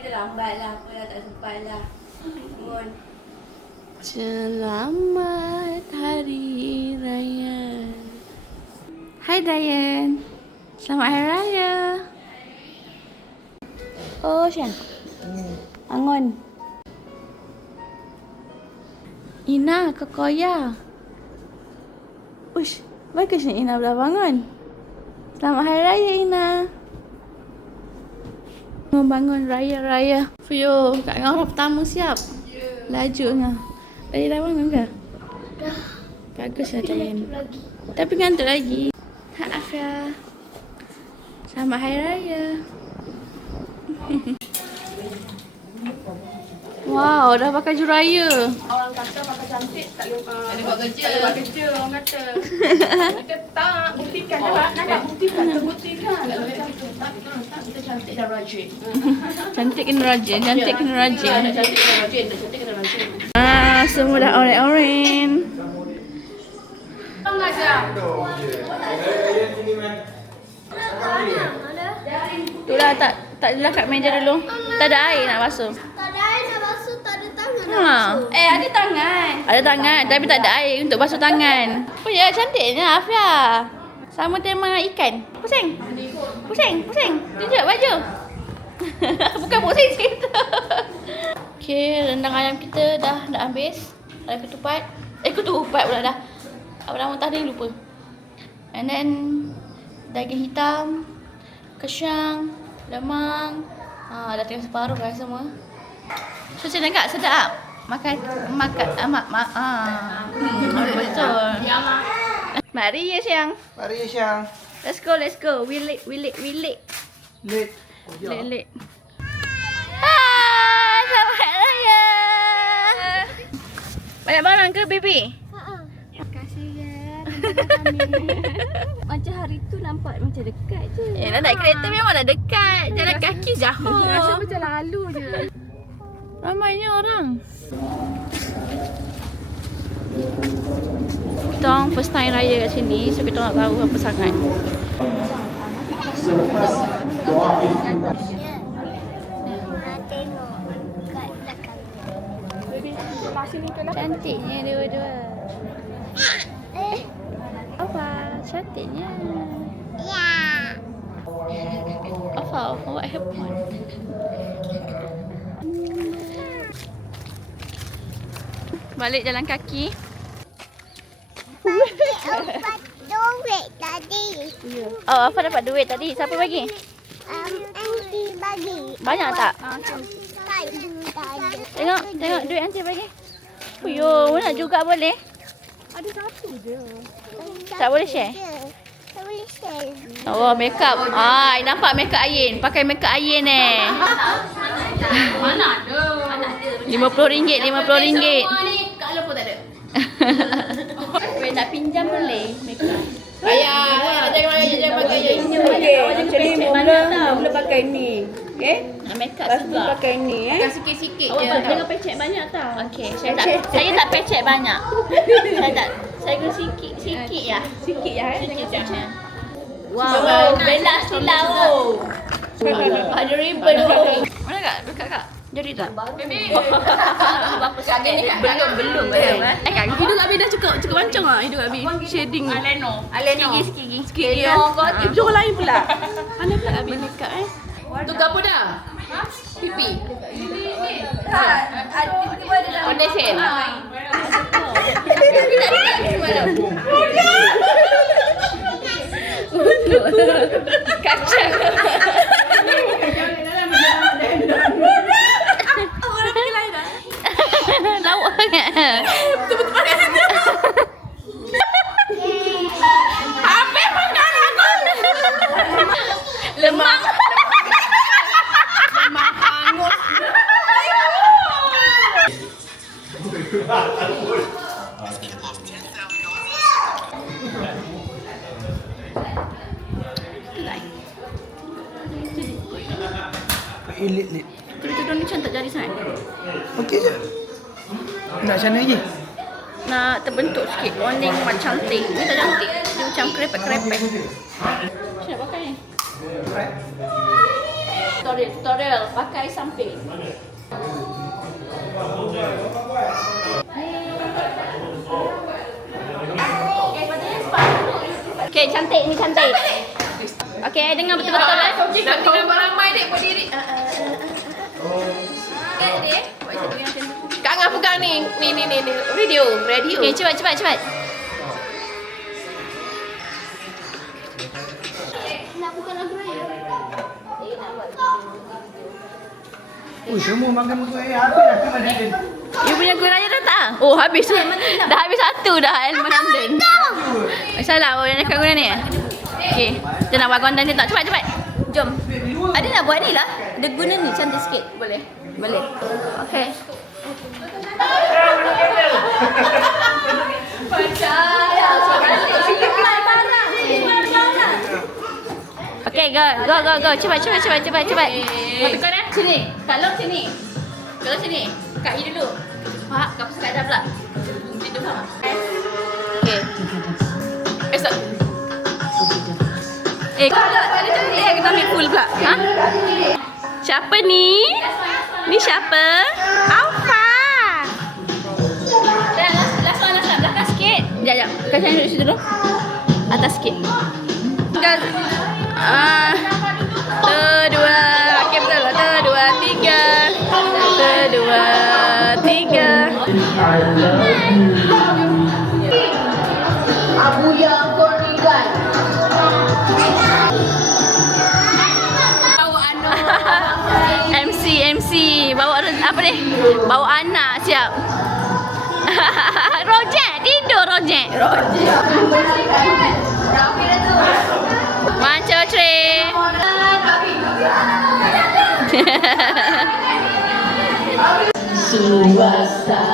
terlambat lah. Aku dah tak sempat lah. Selamat Hari Raya. Hai Dayan. Selamat Hari Raya. Oh, Syah. Bangun. Ina, kekoya. Ush, bagusnya Ina dah bangun. Selamat Hari Raya, Ina. Bangun, bangun, raya-raya. Fuyo, kat dengan orang pertama siap. Laju ngah. Tadi dah bangun ke? Dah. Bagus lah Dayan. Tapi ngantuk lagi. Ha, Afia. Selamat Hari Raya. wow, dah pakai baju raya. Orang kata pakai cantik tak lupa. Ada buat kerja. Tak buat kerja orang kata. Kita tak buktikan dah. Nak tak buktikan, terbuktikan. Tak cantik. Tak, tak, kita cantik dan rajin. Cantik kena rajin, cantik kena rajin. Nak cantik kena rajin, nak cantik kena rajin. Ah, semua dah oren-oren. Tolong aja. Tu lah tak tak adalah kat meja dulu. Tak ada air nak basuh. Tak ada air nak basuh, tak ada tangan Ha. Eh, ada tangan. Ada tangan tapi tak ada air untuk basuh tangan. Oh ya, cantiknya Afia. Sama tema ikan. Pusing. Pusing, pusing. Tunjuk baju. Bukan pusing sikit. Okey, rendang ayam kita dah dah habis. Ada ketupat. Eh, ketupat pula dah. Apa nama tadi lupa. And then daging hitam, kesyang, lemang. Ha, dah tengah separuh kan semua. So macam mana kak? Sedap? Makan makan ah, mak mak ah. Hmm, betul. Mari ya siang. Mari Syang. Let's go, let's go. Wilik, wilik, wilik. Late. Lek. Hai, selamat Hari raya. Banyak barang ke, baby? Terima kasih ya. Macam hari tu nampak macam dekat je. Eh, nak naik kereta memang dah dekat. Jalan kaki jauh. Rasa macam lalu je. Ramainya orang. Kita orang first time raya kat sini so kita nak tahu apa sangat. Cantiknya dua-dua. Eh, Apa? Cantiknya. ya. Apa? What happened? Balik jalan kaki. Duit tadi. Oh, apa dapat duit tadi? Siapa bagi? Um, aunty bagi. Banyak tak? Tak ada. Tengok, tengok duit aunty bagi. Puyo, nak juga boleh? Ada satu je. Tak boleh share? Tak boleh share. Oh, makeup. Ah, nampak makeup Ayin. Pakai makeup Ayin eh. Mana ada? Mana ada? RM50, RM50. Luar pun tak ada. Boleh tak pinjam boleh makeup? Ayah, jangan ayah jangan pakai je. Okey, macam ni mula mula pakai ni. Okey? Nak makeup Lepas tu juga. pakai ni eh. Pakai sikit-sikit je. Awak jangan pecek banyak tau. Okey, saya tak saya tak pecek banyak. saya tak saya guna sikit sikit ya. Sikit ya eh. Sikit saja. Wow, bela silau. Ada ribbon tu. Mana kak? Dekat kak. Jadi tak? Baby. Sekali? Belum, belum. Belum eh. Eh kak, Hidup Abi dah cukup cukup mancung ah hidup Abi. Shading ni. Aleno. Sikit, sikit. Sikit dia. Eh, Jom lain pula. Mana pula Abi? Makeup eh. Tu apa dah? Pipi. Foundation. Kacang. Lawak sangat. Habis pakai ni? tutorial, pakai samping. Okay, cantik ni cantik. Okay, dengar betul-betul eh. Dah tengah ramai dek berdiri. Kak Angah pegang ni. Ni ni ni ni. Radio, radio. Okay, cepat cepat cepat. Ui, semua makan muka air habis dah ke mana dia? You punya gua raya dah tak? Oh, habis tu. dah habis satu dah Elman Hamdan. Masalah yang nak guna ni? Okay, kita nak buat konten ni tak? Cepat cepat. Jom. Ada nak buat ni lah. Dia guna ni cantik sikit. Boleh? Boleh. Okay. Okay, go, go, go, go. Cepat, cepat, cepat, cepat, cepat. Mata kau eh? Sini. Kat long sini. Kat long sini. Kat you dulu. Faham? Kau pasal kat dah pula. Tu faham? Okay. Eh, stop. Eh, tadi cantik eh kita ambil full pula. Ha? Siapa ni? Ni siapa? Alfa. Dah, last, last one, last one. Belakang sikit. Sekejap, sekejap. Kau cari duduk situ dulu. Atas sikit. Tinggal. Ah. Kedua. Ni? Bawa anak siap. Rojek tidur Rojek. Rojek. Two three. Suasana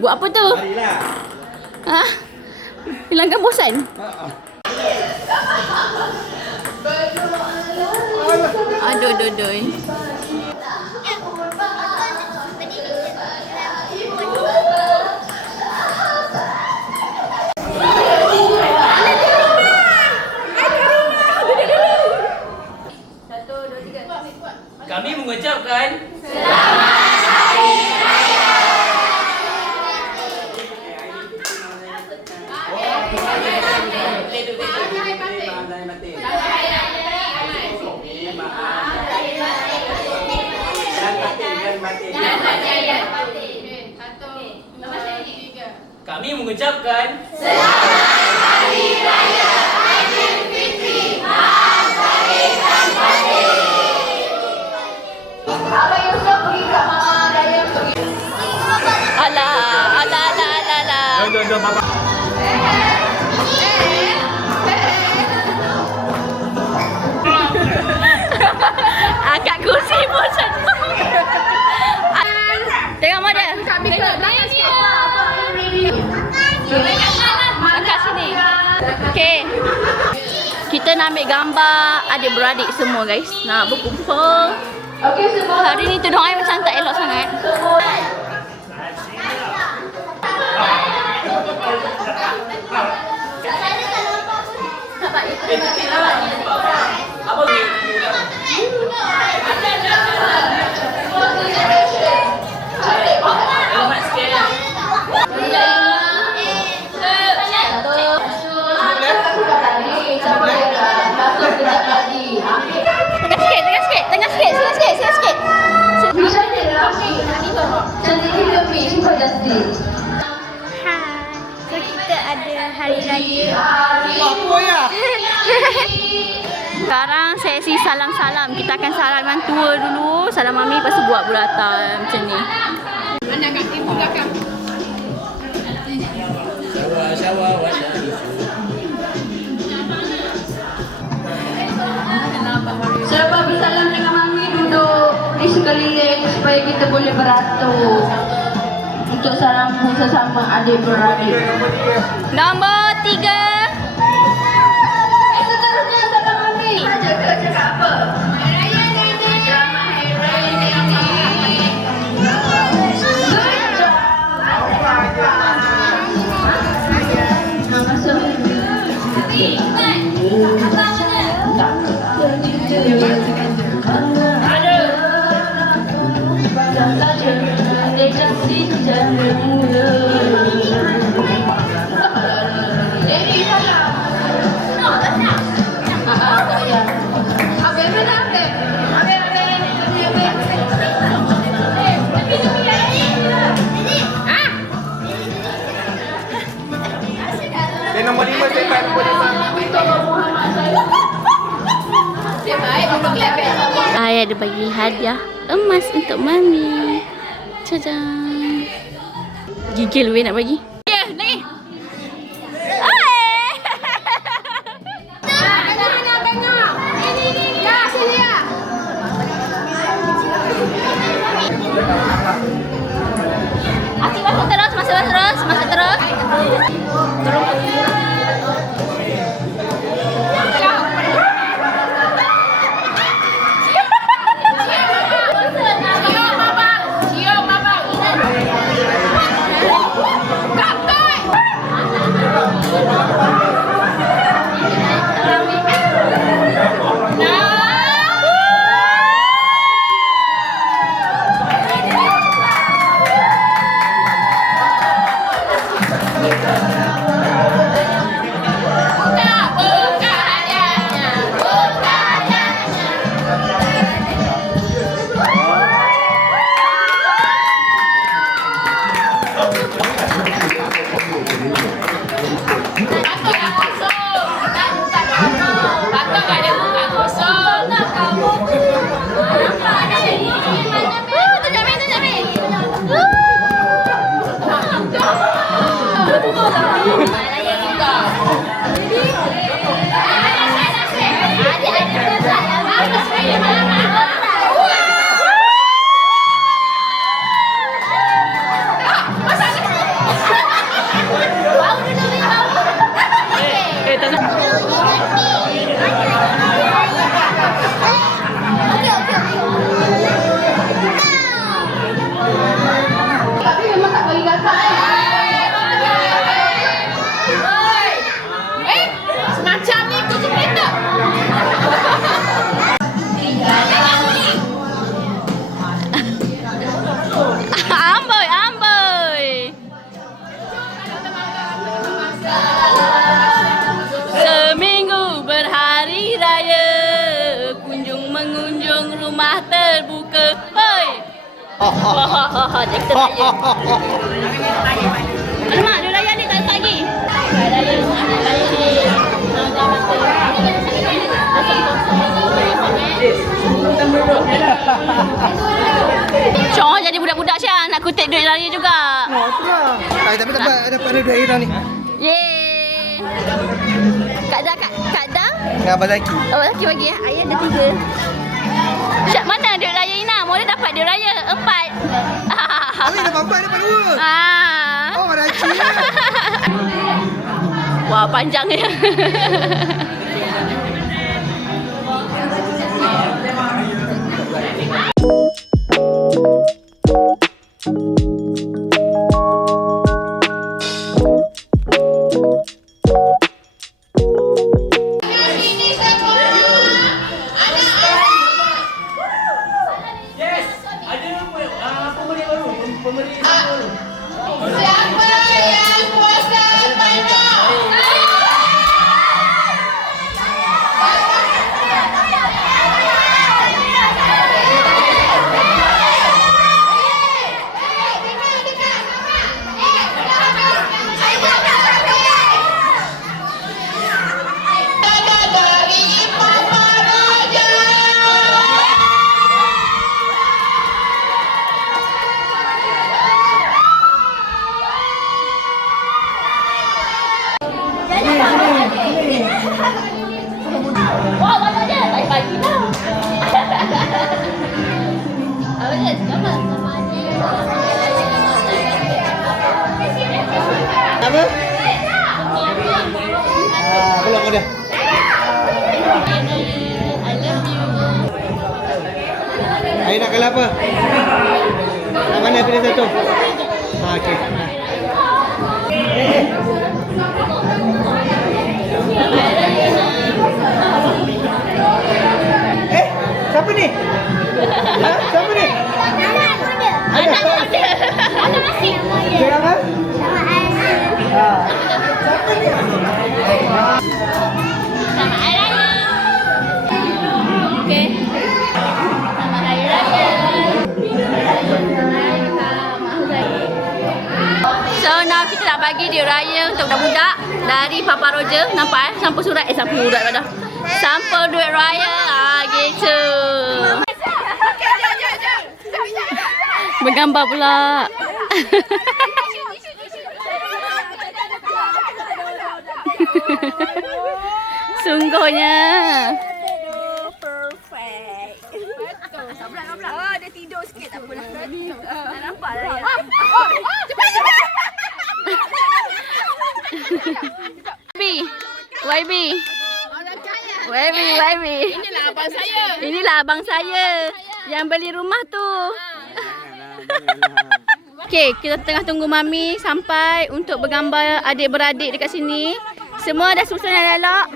buat apa tu? Ha? Hilangkan bosan? Aduh, aduh, aduh. Kami mengucapkan Mengucapkan Alah, alah, alah, alah, alah. Jom, jom, jom, papa. Angkat kursi pun satu. Tengok mana? Tengok belakang Angkat sini. Okay. Kita nak ambil gambar adik-beradik semua guys. Nak berkumpul. Hari ni tudung I macam tak elok sangat. Tengah lepas tu buat bulatan macam ni. Anak kat belakang. Sebab bersalam dengan Mami duduk di sekeliling supaya kita boleh beratur untuk salam sesama adik beradik. Nombor tiga. Hadiah emas untuk Mami. Cadan. Gigil weh nak bagi. Kata raya. Alamak, dia raya ni tak lagi. Raya, raya ni. Cong jadi budak-budak Syah nak kutip duit raya juga. Oh, itulah. Ay, tapi dapat dapat ada duit Ira ni. Yeay. Kak Dah, Kak, Kak Dah. Dengan Abang Zaki. Oh, lelaki bagi ya. Ayah ada tiga. Syak mana duit Mau dia dapat duit raya empat. Habis dapat empat, dapat dua. ah. Oh, Abang Zaki. Wah, panjangnya. Como ele? Wah, banyak je. Tak pagi dah. Apa dia cakap? Apa? Ah, Belum ada. Saya nak kalah apa? Nak mana pilih satu? Ah, ha, okay. Ha. Eh. Siapa ni? Ha? Siapa ni? Anak muda. Ada. Anak masih. Dia apa? Sama Aisyah. Ah. Selamat Hari Raya. Okey. Selamat Hari Raya. So now kita nak bagi dia raya untuk budak-budak dari Papa Roger. Nampak eh? Sampul surat. Eh sampul surat pada. Sampul duit raya. Ah gitu. Bergambar pula. Sungguhnya. YB. YB. YB, YB. Inilah abang saya. Inilah abang saya yang beli rumah tu. Okey, kita tengah tunggu mami sampai untuk bergambar adik-beradik dekat sini. Semua dah susun elok.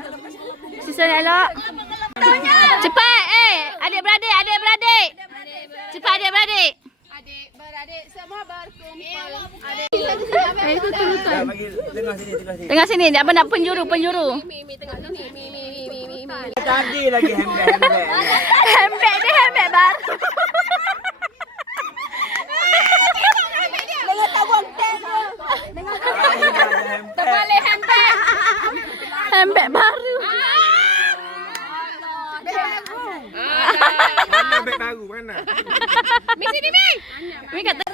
Susun elok. Cepat eh, adik-beradik, adik-beradik. Cepat adik-beradik. Adik-beradik semua berkumpul. Eh, tutup, tutup. Bagi tengah sini, tengah sini. Tengah sini, apa nak penjuru, penjuru. Tadi lagi hembek-hembek. Hembek dia hembek baru. Boleh hempel. Hembek baru. Hembek baru mana? Mi sini Mi. Mi kata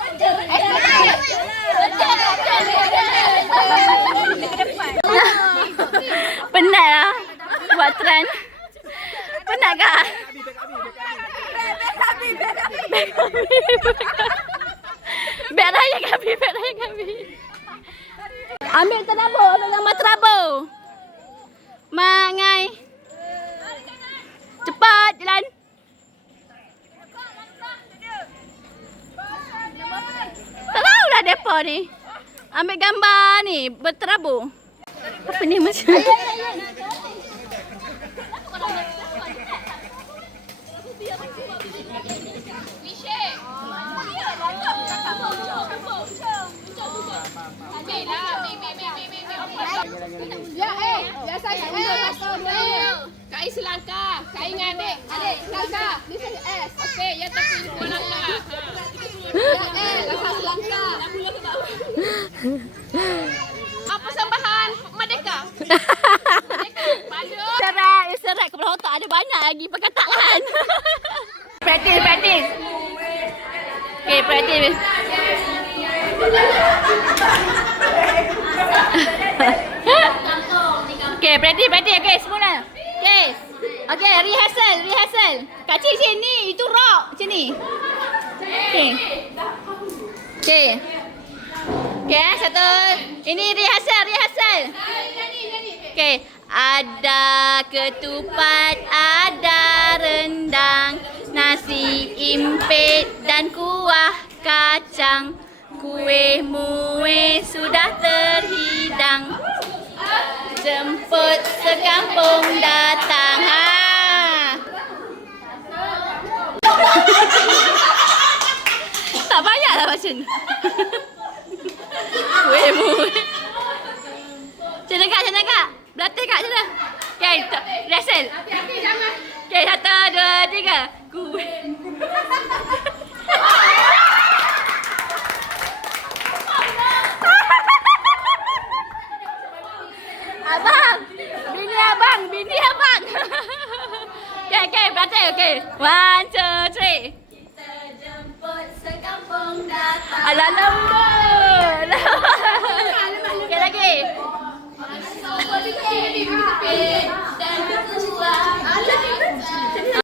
penat lah buat trend. Penat kah? Beg raya kami, beg raya kami. Ambil terabo, ambil gambar terabo. Mangai. Cepat jalan. Tak tahulah depa ni. Ambil gambar ni berterabur. Apa ni macam? Ya eh, ya saya eh. Kai selangkah, kai dengan adik. Adik selangkah. Ni saya S. Okey, ya tapi dua langkah. Ya eh, langkah selangkah. Apa sambahan Merdeka? Merdeka. kepala otak ada banyak lagi perkataan. Praktis, praktis. Okay, praktis. okay, praktis, praktis. Okay, semua. Okay. Okay, rehearsal, rehearsal. Kat cik sini, itu rock. Macam ni. Okay. Okay. Okay, satu. Ini rehearsal, rehearsal. Okay. Ada ketupat, ada rendang, nasi impit dan kuah kacang. Kuih muih sudah terhidang. Jemput sekampung datang. Ha. tak payahlah macam ni. Kuih muih. Mana kak? Mana kak? Berlatih kak mana? Okay, to- Rasul. Okay, satu, dua, tiga. Kuih. Abang! Bini abang! Bini abang! Okay, okay, berhati okay. One, two, three. Kita jemput sekampung datang. Alah, lembut! Okay, lagi. 别